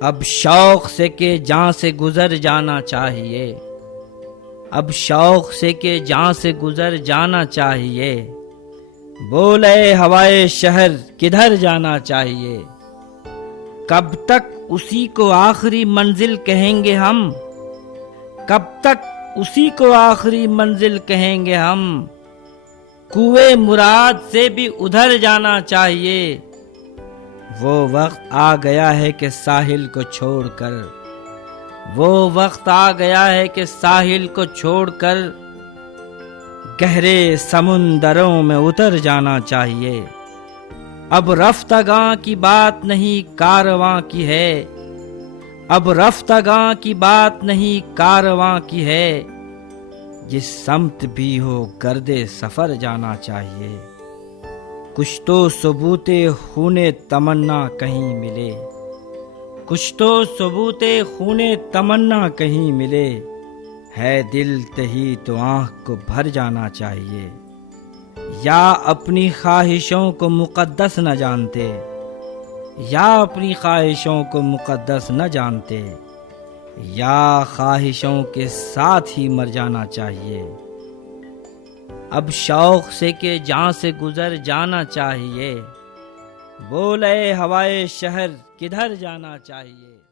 اب شوق سے کہ جاں سے گزر جانا چاہیے، اب شوق سے کہ جاں سے گزر جانا چاہیے، بولے ہوائے شہر کدھر جانا چاہیے۔ کب تک اسی کو آخری منزل کہیں گے ہم، کب تک اسی کو آخری منزل کہیں گے ہم، کوئے مراد سے بھی ادھر جانا چاہیے۔ وہ وقت آ گیا ہے کہ ساحل کو چھوڑ کر، وہ وقت آ گیا ہے کہ ساحل کو چھوڑ کر گہرے سمندروں میں اتر جانا چاہیے۔ اب رفتگاں کی بات نہیں کارواں کی ہے، اب رفتگاں کی بات نہیں کارواں کی ہے، جس سمت بھی ہو گرد سفر جانا چاہیے۔ کچھ تو ثبوت خون تمنا کہیں ملے، کچھ تو ثبوت خون تمنا کہیں ملے، ہے دل تہی تو آنکھ کو بھر جانا چاہیے۔ یا اپنی خواہشوں کو مقدس نہ جانتے، یا اپنی خواہشوں کو مقدس نہ جانتے، یا خواہشوں کے ساتھ ہی مر جانا چاہیے۔ اب شوق سے کہ جاں سے گزر جانا چاہیے، بولے ہوائے شہر کدھر جانا چاہیے۔